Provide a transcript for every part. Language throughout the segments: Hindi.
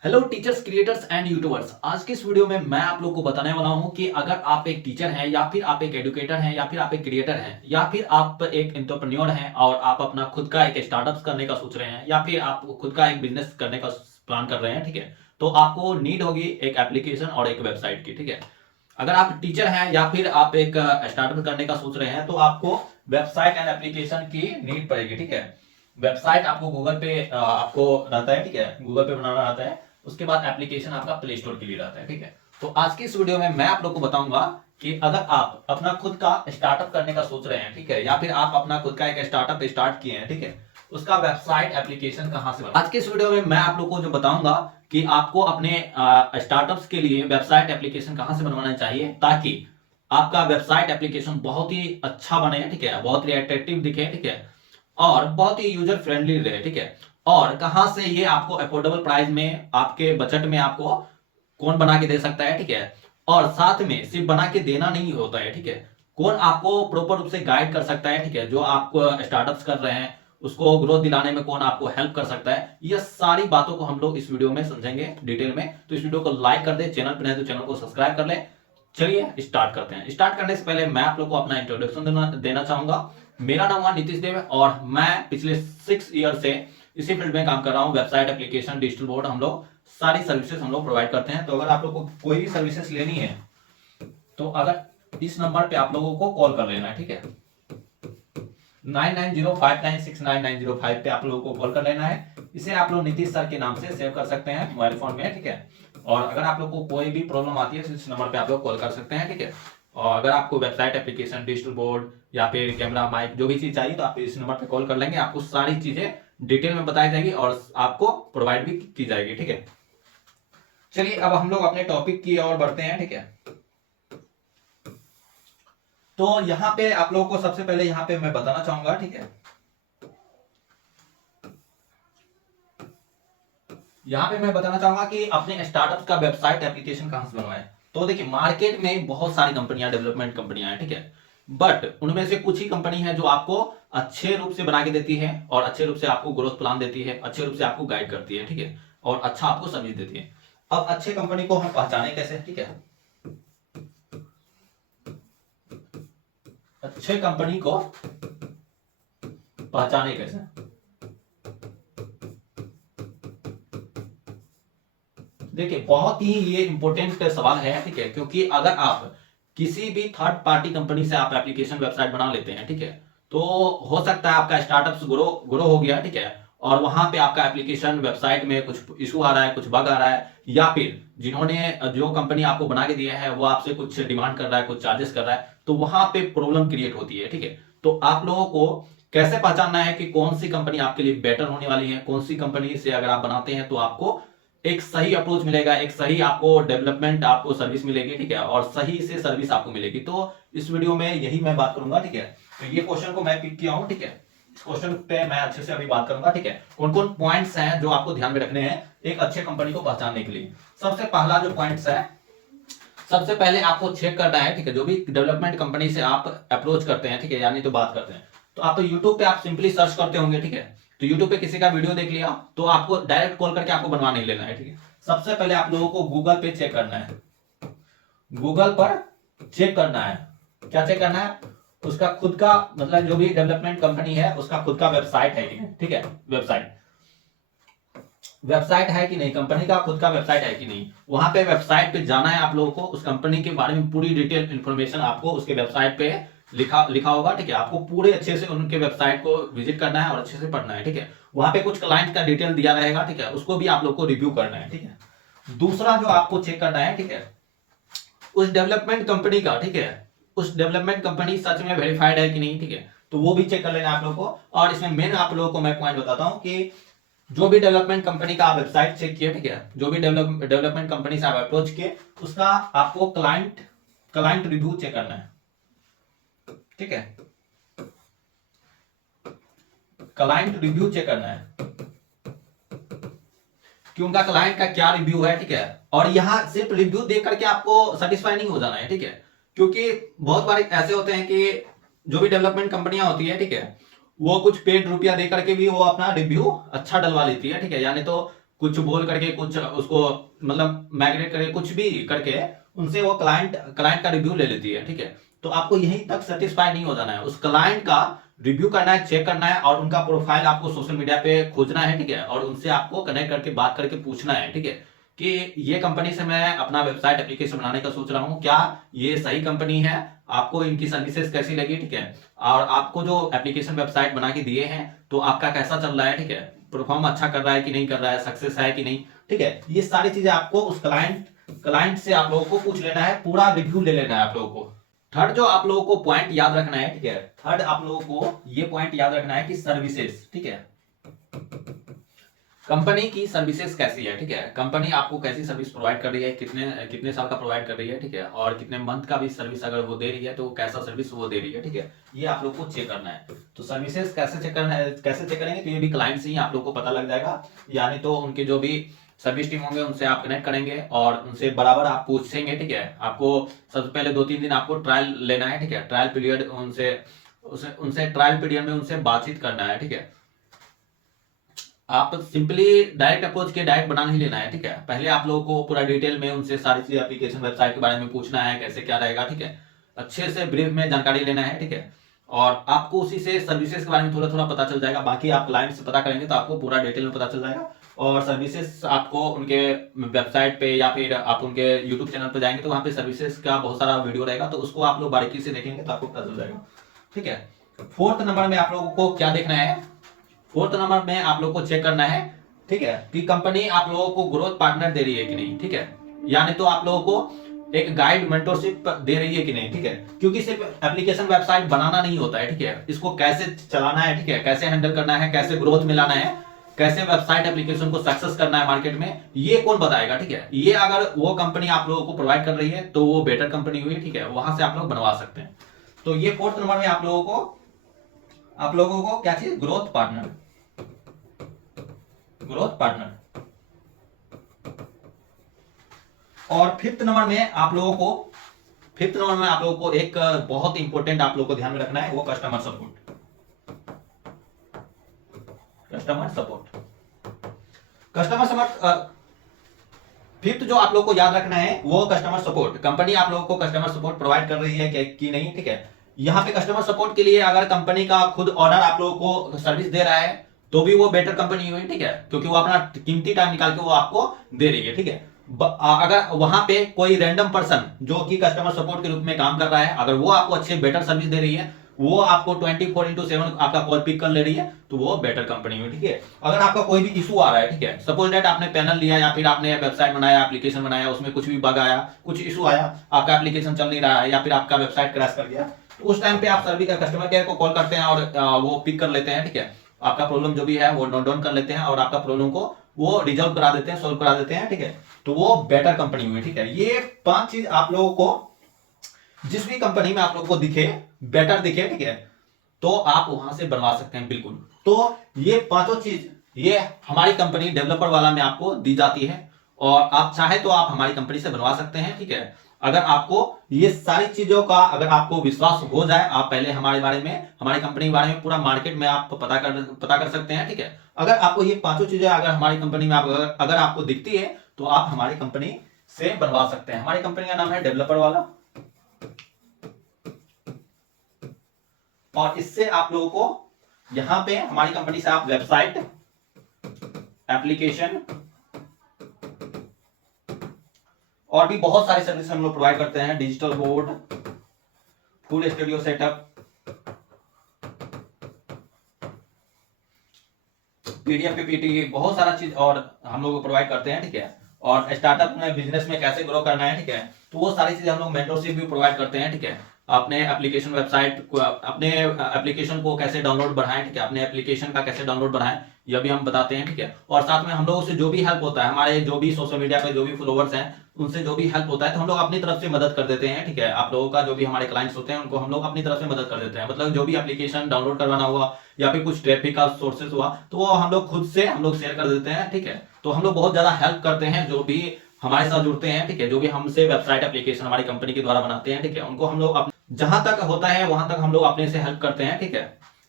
Hello teachers, creators and YouTubers. आज की इस वीडियो में मैं आप लोग को बताने वाला हूं कि अगर आप एक टीचर हैं या फिर आप एक एजुकेटर हैं या फिर आप एक क्रिएटर हैं या फिर आप एक एंटरप्रेन्योर हैं और आप अपना खुद का एक स्टार्टअप करने का सोच रहे हैं या फिर आप खुद का एक बिजनेस करने का प्लान कर रहे हैं, ठीक है। तो आपको नीड होगी एक एप्लीकेशन और एक वेबसाइट की, ठीक है। अगर आप टीचर हैं या फिर आप एक स्टार्टअप करने का सोच रहे हैं तो आपको वेबसाइट एंड एप्लीकेशन की नीड पड़ेगी, ठीक है। वेबसाइट आपको गूगल पे आपको रहता है, ठीक है, गूगल पे बनाना आता है। उसके बाद एप्लीकेशन आपका प्ले स्टोर के लिए रहता है, ठीक है। तो आज की इस वीडियो में मैं आप लोग को बताऊंगा कि अगर आप अपना खुद का स्टार्टअप करने का सोच रहे हैं, ठीक है, या फिर आप अपना खुद का एक स्टार्टअप स्टार्ट किए हैं, ठीक है, उसका वेबसाइट एप्लीकेशन कहां से बनाना। आज के इस वीडियो में मैं आप लोग को जो बताऊंगा कि आपको अपने स्टार्टअप्स के लिए वेबसाइट एप्लीकेशन कहां से बनवाना चाहिए ताकि आपका वेबसाइट एप्लीकेशन बहुत ही अच्छा बने, ठीक है, बहुत ही अट्रैक्टिव दिखे, ठीक है, और बहुत ही यूजर फ्रेंडली रहे, ठीक है। और कहां से ये आपको अफोर्डेबल प्राइस में आपके बजट में आपको कौन बना के दे सकता है, ठीक है। और साथ में सिर्फ बना के देना नहीं होता है, ठीक है, कौन आपको प्रॉपर रूप से गाइड कर सकता है, ठीक है, जो आप स्टार्टअप्स कर रहे हैं उसको ग्रोथ दिलाने में कौन आपको हेल्प कर सकता है। ये सारी बातों को हम लोग इस वीडियो में समझेंगे डिटेल में। तो इस वीडियो को लाइक कर दे, चैनल पर नहीं तो चैनल को सब्सक्राइब कर ले। चलिए स्टार्ट करते हैं। स्टार्ट करने से पहले मैं आप लोग को अपना इंट्रोडक्शन देना चाहूंगा। मेरा नाम है नीतीश देव और मैं पिछले 6 ईयर से इसी फील्ड में काम कर रहा हूँ। वेबसाइट एप्लीकेशन डिजिटल बोर्ड हम लोग सारी सर्विसेज हम लोग प्रोवाइड करते हैं। तो अगर आप लोग को कोई भी सर्विसेज लेनी है तो अगर इस नंबर पे आप लोगों को कॉल कर लेना है, ठीक है, 9905969905 पे आप लोगों को कॉल कर लेना है। इसे आप लोग नीतीश सर के नाम से सेव कर सकते हैं मोबाइल फोन में, ठीक है। और अगर आप लोग को कोई भी प्रॉब्लम आती है तो इस नंबर पे आप लोग कॉल कर सकते हैं, ठीक है। और अगर आपको वेबसाइट एप्लीकेशन डिजिटल बोर्ड या फिर कैमरा माइक जो भी चीज चाहिए तो आप इस नंबर पे कॉल कर लेंगे, आपको सारी चीजें डिटेल में बताई जाएगी और आपको प्रोवाइड भी की जाएगी, ठीक है। चलिए अब हम लोग अपने टॉपिक की ओर बढ़ते हैं, ठीक है। तो यहाँ पे आप लोगों को सबसे पहले यहाँ पे मैं बताना चाहूंगा, ठीक है, यहाँ पे मैं बताना चाहूंगा कि अपने स्टार्टअप का वेबसाइट एप्लीकेशन कहां से बनवाएं। तो देखिए, मार्केट में बहुत सारी कंपनियां, डेवलपमेंट कंपनियां हैं, ठीक है, बट उनमें से कुछ ही कंपनी है जो आपको अच्छे रूप से बना के देती है और अच्छे रूप से आपको ग्रोथ प्लान देती है, अच्छे रूप से आपको गाइड करती है, ठीक है, और अच्छा आपको सर्विस देती है। अब अच्छे कंपनी को हम पहचाने कैसे, ठीक है, अच्छे कंपनी को पहचाने कैसे। देखिए, बहुत ही ये इंपॉर्टेंट सवाल है, ठीक है, क्योंकि अगर आप किसी भी थर्ड पार्टी कंपनी से आप एप्लीकेशन वेबसाइट बना लेते हैं, ठीक है, तो हो सकता है आपका स्टार्टअप ग्रो ग्रो हो गया, ठीक है, और वहां पे आपका एप्लीकेशन वेबसाइट में कुछ इशू आ रहा है, कुछ बग आ रहा है, या फिर जिन्होंने जो कंपनी आपको बना के दिया है वो आपसे कुछ डिमांड कर रहा है, कुछ चार्जेस कर रहा है, तो वहां पे प्रॉब्लम क्रिएट होती है, ठीक है। तो आप लोगों को कैसे पहचानना है कि कौन सी कंपनी आपके लिए बेटर होने वाली है, कौन सी कंपनी से अगर आप बनाते हैं तो आपको एक सही अप्रोच मिलेगा, एक सही आपको डेवलपमेंट आपको सर्विस मिलेगी, ठीक है, और सही से सर्विस आपको मिलेगी। तो इस वीडियो में यही मैं बात करूंगा, ठीक है। तो ये क्वेश्चन को मैं पिक किया हूं, ठीक है, इस क्वेश्चन पे मैं अच्छे से अभी बात करूंगा, ठीक है। कौन कौन पॉइंट्स हैं जो आपको ध्यान में रखने हैं एक अच्छे कंपनी को पहचानने के लिए। सबसे पहला जो पॉइंट्स है, सबसे पहले आपको चेक करना है, ठीक है, जो भी डेवलपमेंट कंपनी से आप अप्रोच करते हैं, ठीक है, यानी तो बात करते हैं, तो आप तो यूट्यूब पे आप सिंपली सर्च करते होंगे, ठीक है। तो यूट्यूब पे किसी का वीडियो देख लिया तो आपको डायरेक्ट कॉल करके आपको बनवा नहीं लेना है, ठीक है। सबसे पहले आप लोगों को गूगल पे चेक करना है, गूगल पर चेक करना है। क्या चेक करना है? उसका खुद का, मतलब जो भी डेवलपमेंट कंपनी है उसका खुद का वेबसाइट है कि नहीं, ठीक है, वेबसाइट वेबसाइट है कि नहीं, कंपनी का खुद का वेबसाइट है कि नहीं। वहां पे वेबसाइट पे जाना है आप लोगों को, उस कंपनी के बारे में पूरी डिटेल इंफॉर्मेशन आपको उसके वेबसाइट पे लिखा लिखा होगा, ठीक है। आपको पूरे अच्छे से उनके वेबसाइट को विजिट करना है और अच्छे से पढ़ना है, ठीक है। वहां पे कुछ क्लाइंट का डिटेल दिया रहेगा, ठीक है, उसको भी आप लोग को रिव्यू करना है, ठीक है। दूसरा जो आपको चेक करना है, ठीक है, उस डेवलपमेंट कंपनी का, ठीक है, उस डेवलपमेंट कंपनी सच में वेरीफाइड है कि नहीं, ठीक है, तो वो भी चेक कर लेना आप लोग को। और इसमें मेन आप लोगों को मैं पॉइंट बताता हूं कि जो भी डेवलपमेंट कंपनी का आप वेबसाइट चेक किए, ठीक है, जो भी डेवलपमेंट कंपनी से आप अप्रोच किए उसका आपको क्लाइंट क्लाइंट रिव्यू चेक करना है, ठीक है, क्लाइंट रिव्यू चेक करना है कि उनका क्लाइंट का क्या रिव्यू है, ठीक है। और यहां सिर्फ रिव्यू देख करके आपको सेटिस्फाई नहीं हो जाना है, ठीक है, क्योंकि बहुत बार ऐसे होते हैं कि जो भी डेवलपमेंट कंपनियां होती है, ठीक है, वो कुछ पेड रुपया दे करके भी वो अपना रिव्यू अच्छा डलवा लेती है, ठीक है, यानी तो कुछ बोल करके, कुछ उसको मतलब मैग्नेट करके, कुछ भी करके उनसे वो क्लाइंट क्लाइंट का रिव्यू ले लेती है, ठीक है। तो आपको यहीं तक सेटिस्फाई नहीं हो जाना है, उस क्लाइंट का रिव्यू करना है, चेक करना है, और उनका प्रोफाइल आपको सोशल मीडिया पे खोजना है, ठीक है, और उनसे आपको कनेक्ट करके बात करके पूछना है, ठीक है, कि ये कंपनी से मैं अपना वेबसाइट एप्लीकेशन बनाने का सोच रहा हूँ, क्या ये सही कंपनी है, आपको इनकी सर्विसेज कैसी लगी, ठीक है, और आपको जो एप्लीकेशन वेबसाइट बना के दिए हैं तो आपका कैसा चल रहा है, ठीक है, परफॉर्म अच्छा कर रहा है कि नहीं कर रहा है, सक्सेस है कि नहीं, ठीक है। ये सारी चीजें आपको उस क्लाइंट से आप लोगों को पूछ लेना है, पूरा रिव्यू ले लेना है आप लोगों को। थर्ड जो आप लोगों को पॉइंट याद रखना है, ठीक है, थर्ड आप लोगों को ये पॉइंट याद रखना है कि सर्विसेज, ठीक है, कंपनी की सर्विसेज कैसी है, ठीक है, कंपनी आपको कैसी सर्विस प्रोवाइड कर रही है, कितने कितने साल का प्रोवाइड कर रही है, ठीक है, और कितने मंथ का भी सर्विस अगर वो दे रही है तो कैसा सर्विस वो दे रही है, ठीक है, ये आप लोग को चेक करना है। तो सर्विसेज कैसे चेक करना है, कैसे चेक करेंगे, तो ये भी क्लाइंट से ही आप लोग को पता लग जाएगा, यानी तो उनके जो भी सर्विस टीम होंगे उनसे आप कनेक्ट करेंगे और उनसे बराबर आप पूछेंगे, ठीक है। आपको सबसे पहले 2-3 दिन आपको ट्रायल लेना है, ठीक है, ट्रायल पीरियड उनसे उनसे ट्रायल पीरियड में उनसे बातचीत करना है, ठीक है। आप सिंपली डायरेक्ट अप्रोच के डायरेक्ट बना नहीं लेना है, ठीक है, पहले आप लोगों को पूरा डिटेल में उनसे सारी चीज एप्लीकेशन वेबसाइट के बारे में पूछना है, कैसे क्या रहेगा, ठीक है, अच्छे से ब्रीफ में जानकारी लेना है, ठीक है, और आपको उसी से सर्विसेज के बारे में थोड़ा थोड़ा पता चल जाएगा। बाकी आप क्लाइंट से पता करेंगे तो आपको पूरा डिटेल में पता चल जाएगा, और सर्विसेज आपको उनके वेबसाइट पे या फिर आप उनके यूट्यूब चैनल पे जाएंगे तो वहां पे सर्विसेज का बहुत सारा वीडियो रहेगा, तो उसको आप लोग बारीकी से देखेंगे तो आपको पता चल जाएगा, ठीक है। फोर्थ नंबर में आप लोगों को क्या देखना है, फोर्थ नंबर में आप लोगों को चेक करना है, ठीक है, कि कंपनी आप लोगों को ग्रोथ पार्टनर दे रही है कि नहीं, ठीक है, यानी तो आप लोगों को एक गाइड मेंटरशिप दे रही है कि नहीं, ठीक है, क्योंकि सिर्फ एप्लीकेशन वेबसाइट बनाना नहीं होता है, ठीक है, इसको कैसे चलाना है, ठीक है, कैसे हैंडल करना है, कैसे ग्रोथ में लाना है, कैसे वेबसाइट एप्लीकेशन को सक्सेस करना है मार्केट में, ये कौन बताएगा, ठीक है। ये अगर वो कंपनी आप लोगों को प्रोवाइड कर रही है तो वो बेटर कंपनी हुई, ठीक है, वहां से आप लोग बनवा सकते हैं। तो ये फोर्थ नंबर में आप लोगों को क्या चाहिए, ग्रोथ पार्टनर, ग्रोथ पार्टनर। और फिफ्थ नंबर में आप लोगों को एक बहुत इंपॉर्टेंट आप लोगों को ध्यान में रखना है, वो customer support, customer support, customer support. Fifth जो आप लोग को याद रखना है वो कस्टमर सपोर्ट, कंपनी आप लोगों को कस्टमर सपोर्ट प्रोवाइड कर रही है कि नहीं, ठीक है। यहाँ पे कस्टमर सपोर्ट के लिए अगर कंपनी का खुद ऑनर आप लोगों को सर्विस दे रहा है तो भी वो बेटर कंपनी हुई, ठीक है, क्योंकि वो अपना कीमती टाइम निकाल के वो आपको दे रही है, ठीक है। अगर वहां पे कोई रैंडम पर्सन जो कि कस्टमर सपोर्ट के रूप में काम कर रहा है, अगर वो आपको अच्छे बेटर सर्विस दे रही है, वो आपको 24/7 आपका कॉल पिक कर ले रही है, तो वो बेटर कंपनी हुई, ठीक है। अगर आपका कोई भी इशू आ रहा है, ठीक है, सपोज दैट आपने पैनल लिया या फिर आपने वेबसाइट बनाया, एप्लीकेशन बनाया, उसमें कुछ भी बग आया, कुछ इशू आया, आपका एप्लीकेशन चल नहीं रहा है या फिर आपका वेबसाइट क्रैश कर गया, तो उस टाइम पे आप सर्विस कस्टमर केयर को कॉल करते हैं और वो पिक कर लेते हैं, ठीक है, आपका प्रॉब्लम जो भी है वो नोट डाउन कर लेते हैं और आपका प्रॉब्लम को वो रिजॉल्व करा देते हैं, सोल्व करा देते हैं, ठीक है, तो वो बेटर कंपनी हुई, ठीक है। ये 5 चीज आप लोगों को जिस भी कंपनी में आप लोगों को दिखे, बेटर दिखे, ठीक है, तो आप वहां से बनवा सकते हैं, बिल्कुल। तो ये 5 चीज ये हमारी कंपनी डेवलपर वाला में आपको दी जाती है, और आप चाहे तो आप हमारी कंपनी से बनवा सकते हैं, ठीक है। अगर आपको ये सारी चीजों का अगर आपको विश्वास हो जाए, आप पहले हमारे बारे में, हमारी कंपनी के बारे में पूरा मार्केट में आप पता कर सकते हैं, ठीक है। अगर आपको ये 5 चीजें अगर हमारी कंपनी में अगर आपको दिखती है तो आप हमारी कंपनी से बनवा सकते हैं। हमारी कंपनी का नाम है डेवलपर वाला, और इससे आप लोगों को यहां पे हमारी कंपनी से आप वेबसाइट, एप्लीकेशन और भी बहुत सारी सर्विस हम लोग प्रोवाइड करते हैं, digital board, full studio setup, PDF PPT, बहुत सारा चीज और हम लोग प्रोवाइड करते हैं, ठीक है। और स्टार्टअप में बिजनेस में कैसे ग्रो करना है, ठीक है, तो वो सारी चीजें हम लोग मेंटरशिप भी प्रोवाइड करते हैं, ठीक है। अपने एप्लीकेशन वेबसाइट को, अपने एप्लीकेशन को कैसे डाउनलोड बढ़ाएं, ठीक है, अपने एप्लीकेशन का कैसे डाउनलोड बढ़ाएं, यह भी हम बताते हैं, ठीक है। और साथ में हम लोगों से जो भी हेल्प होता है, हमारे जो भी सोशल मीडिया पे जो भी फॉलोवर्स हैं उनसे जो भी हेल्प होता है तो हम लोग अपनी तरफ से मदद कर देते हैं, ठीक है। आप लोगों का जो भी हमारे क्लाइंट्स होते हैं उनको हम लोग अपनी तरफ से मदद कर देते हैं, मतलब जो भी एप्लीकेशन डाउनलोड करवाना हुआ या फिर कुछ ट्रैफिक का सोर्सेस हुआ तो वो हम लोग खुद से हम लोग शेयर कर देते हैं, ठीक है। तो हम लोग बहुत ज्यादा हेल्प करते हैं जो भी हमारे साथ जुड़ते हैं, ठीक है, जो भी हमसे वेबसाइट एप्लीकेशन हमारी कंपनी के द्वारा बनाते हैं, ठीक है, उनको हम लोग जहां तक होता है वहां तक हम लोग अपने से हेल्प करते हैं, ठीक है।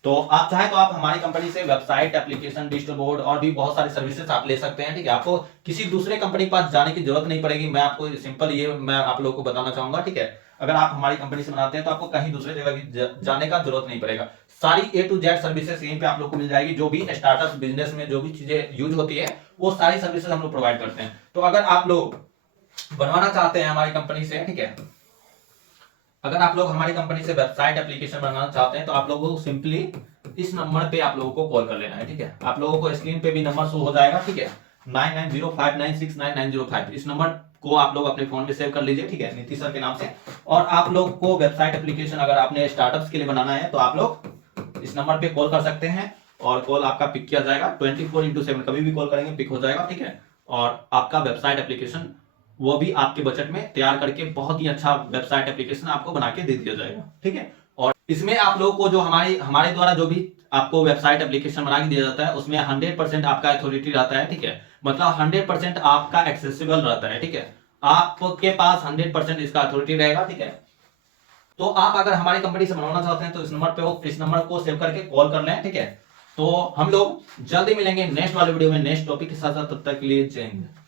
तो आप चाहें तो आप हमारी कंपनी से वेबसाइट, एप्लीकेशन, डिजिटल बोर्ड और भी बहुत सारी सर्विसेज आप ले सकते हैं, ठीक है। आपको किसी दूसरे कंपनी के पास जाने की जरूरत नहीं पड़ेगी। मैं आपको सिंपल ये मैं आप लोगों को बताना चाहूंगा, ठीक है। अगर आप हमारी कंपनी से बनाते हैं तो आपको कहीं दूसरे जगह की जाने का जरूरत नहीं पड़ेगा। सारी A to Z सर्विसेज यहीं पे आप लोग को मिल जाएगी। जो भी स्टार्टअप बिजनेस में जो भी चीजें यूज होती है वो सारी सर्विसेज हम लोग प्रोवाइड करते हैं। तो अगर आप लोग बनवाना चाहते हैं हमारी कंपनी से, ठीक है, अगर आप लोग हमारी कंपनी से वेबसाइट, एप्लीकेशन बनाना चाहते हैं तो आप लोगों को सिंपली इस नंबर पे आप लोगों को कॉल कर लेना है, ठीक है। आप लोगों को स्क्रीन पे भी नंबर शो हो जाएगा, ठीक है, 9905969905। इस नंबर को आप लोग अपने फोन में सेव कर लीजिए, ठीक है, नीतीश सर के नाम से। और आप लोग को वेबसाइट, एप्लीकेशन अगर आपने स्टार्टअप्स के लिए बनाना है तो आप लोग इस नंबर पे कॉल कर सकते हैं और कॉल आपका पिक किया जाएगा। 24/7 कभी भी कॉल करेंगे पिक हो जाएगा, ठीक है। और आपका वेबसाइट, एप्लीकेशन वो भी आपके बजट में तैयार करके बहुत ही अच्छा वेबसाइट, एप्लीकेशन आपको बना के दे दिया जाएगा, ठीक है। और इसमें आप लोगों को जो हमारे द्वारा जो भी आपको वेबसाइट, एप्लीकेशन बना के दिया जाता है उसमें 100% आपका अथॉरिटी रहता है, ठीक है। मतलब 100% आपका एक्सेसिबल रहता है, ठीक है। आपके पास 100% इसका अथॉरिटी रहेगा, ठीक है। तो आप अगर हमारी कंपनी से बनवाना चाहते हैं तो इस नंबर को सेव करके कॉल कर लें, ठीक है। तो हम लोग जल्दी मिलेंगे नेक्स्ट वाले वीडियो में नेक्स्ट टॉपिक के साथ। तब तक के लिए जय हिंद।